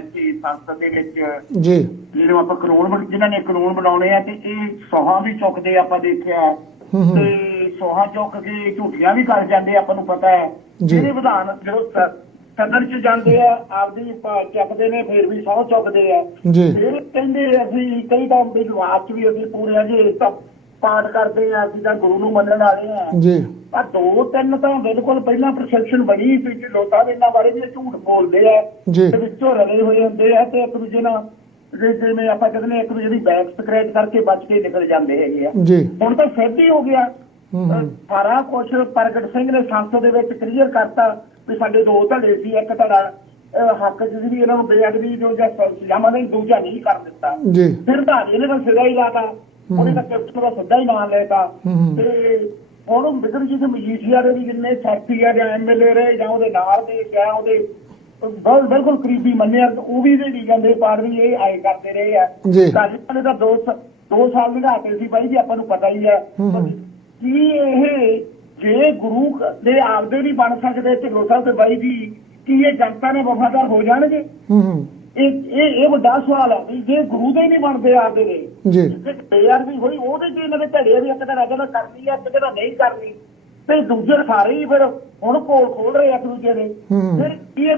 ਕਿ ਸੰਸਦ ਦੇ ਵਿੱਚ। ਜੀ। ਜਿਹਨੂੰ ਆਪਾਂ ਕਾਨੂੰਨ ਜਿਨ੍ਹਾਂ ਨੇ ਕਾਨੂੰਨ ਬਣਾਉਣੇ ਆ ਤੇ ਇਹ ਸੋਹਾਂ ਵੀ ਚੁੱਕਦੇ ਆਪਾਂ ਦੇਖਿਆ। ਤੇ ਸੋਹਾਂ ਚੁੱਕ ਕੇ ਝੂਠੀਆਂ ਵੀ ਕਰ ਜਾਂਦੇ ਆਪਾਂ ਨੂੰ ਪਤਾ ਹੈ। ਜਿਹੜੇ ਵਿਧਾਨ ਜਦੋਂ ਸ- ਸਦਨ ਚ ਜਾਂਦੇ ਆ ਆਪਦੀ ਚੱਕਦੇ ਨੇ ਫਿਰ ਵੀ ਸਹੁੰ ਚੁੱਕਦੇ ਆ। ਜੀ। ਫਿਰ ਕਹਿੰਦੇ ਅਸੀਂ ਕਈ ਤਾਂ ਵਿਸ਼ਵਾਸ ਚ ਵੀ ਅਸੀਂ ਪੂਰੇ ਆ ਜੀ ਤਾਂ ਪਾਠ ਕਰਦੇ ਆ ਅਸੀਂ ਤਾਂ ਗੁਰੂ ਨੂੰ ਮੰਨਣ ਵਾਲੇ ਆ। ਜੀ। ਆ ਦੋ ਤਿੰਨ ਤਾਂ ਬਿਲਕੁਲ ਪਹਿਲਾਂ ਪ੍ਰਸੈਪਸ਼ਨ ਬਣੀ ਸੀ ਕਿ ਲੋਕਾਂ ਦੇ ਇਹਨਾਂ ਬਾਰੇ ਵੀ ਝੂਠ ਬੋਲਦੇ ਆ। ਜੀ। ਤੇ ਵਿੱਚੋਂ ਰਲੇ ਹੋਏ ਹੁੰਦੇ ਆ ਤੇ ਇੱਕ ਦੂਜੇ ਨਾਲ ਜੇ- ਜਿਵੇਂ ਆਪਾਂ ਕਹਿੰਦੇ ਨੇ ਇੱਕ ਦੂਜੇ ਦੀ ਬੈਕ ਸਕ੍ਰੈਚ ਕਰਕੇ ਬਚ ਕੇ ਨਿਕਲ ਜਾਂਦੇ ਹੈਗੇ ਆ। ਜੀ। ਹੁਣ ਤਾਂ ਸਿੱਧ ਹੀ ਹੋ ਗਿਆ। ਹੂੰ ਹੂੰ। ਸਾਰਾ ਕੁਝ ਪ੍ਰਗਟ ਸਿੰਘ ਨੇ ਸੰਸਦ ਦੇ ਵਿੱਚ ਕਲੀਅਰ ਕਰਤਾ ਵੀ ਸਾਡੇ ਦੋ ਧੜੇ ਸੀ ਇੱਕ ਧੜਾ ਅਹ, ਹੱਕ ਚ ਸੀ ਵੀ ਇਹਨਾਂ ਨੂੰ ਬੇਅਦਬੀ ਜੋ ਜਾਂ ਸਜ਼ਾਵਾਂ ਨਹੀਂ ਦੂਜਾ ਨਹੀਂ ਕਰ ਦਿੱਤਾ। ਜੀ। ਫਿਰ ਧਾਰੀ ਨੇ ਤਾਂ ਸਿਰਾ ਹੀ ਲਾਤਾ। ਉਹਨੇ ਤਾਂ ਕੈਪਟਨ ਦਾ ਸਿੱਧਾ ਹੀ ਨਾਂ ਲੈਤਾ। ਤੇ ਹੁਣ ਬਿਗਨ ਜੀ ਦੇ ਮਜੀਠੀਆ ਦੇ ਵੀ ਜਿੰਨੇ ਸਾਥੀ ਆ ਜਾਂ ਐਮਐਲਏ ਰਹੇ ਜਾਂ ਉਹਦੇ ਨਾਲ ਦੇ ਜਾਂ ਉਹਦੇ ਬਿਲ- ਬਿਲਕੁਲ ਕਰੀਬੀ ਮੰਨਿਆ ਉਹ ਵੀ ਜਿਹੜੀ ਕਹਿੰਦੇ ਪਾਰ ਵੀ ਇਹ ਆਏ ਕਰਦੇ ਰਹੇ ਆ ਜੀ। ਕਾਲੀਆਂ ਨੇ ਤਾਂ ਦੋ ਦੋ ਸਾਲ ਨਿਗਾਹਤੇ ਸੀ ਬਾਈ ਜੀ ਆਪਾਂ ਨੂੰ ਪਤਾ ਹੀ ਹੂੰ। ਕੀ ਇਹ ਜੇ ਗੁਰੂ ਦੇ ਆਪਦੇ ਨਹੀਂ ਬਣ ਸਕਦੇ ਤੇ ਸਾਹਿਬ ਤੇ ਬਾਈ ਜੀ ਕੀ ਇਹ ਜਨਤਾ ਨੇ ਵਫਾਦਾਰ ਹੋ ਜਾਣਗੇ ਇਹ ਇਹ ਇਹ ਵੱਡਾ ਸਵਾਲ ਹੈ ਵੀ ਜੇ ਗੁਰੂ ਦੇ ਨਹੀਂ ਬਣਦੇ ਆਪਦੇ ਦੇ ਜੀ। ਯਾਰ ਵੀ ਹੋਈ ਉਹਦੇ ਚ ਇਹਨਾਂ ਦੇ ਝੜੇ ਵੀ ਇੱਕ ਤਾਂ ਰਾਜਾ ਦਾ ਕਰਨੀ ਆ ਕਿਤੇ ਦਾ ਨਹੀਂ ਕਰਨੀ। ਤੇ ਦੂਜੇ ਸਾਰੇ ਹੀ ਫਿਰ ਹੁਣ ਕੋਲ ਖੋਲ ਰਹੇ ਆ ਇੱਕ ਦੂਜੇ ਦੇ। ਫਿਰ ਕੀ ਇਹ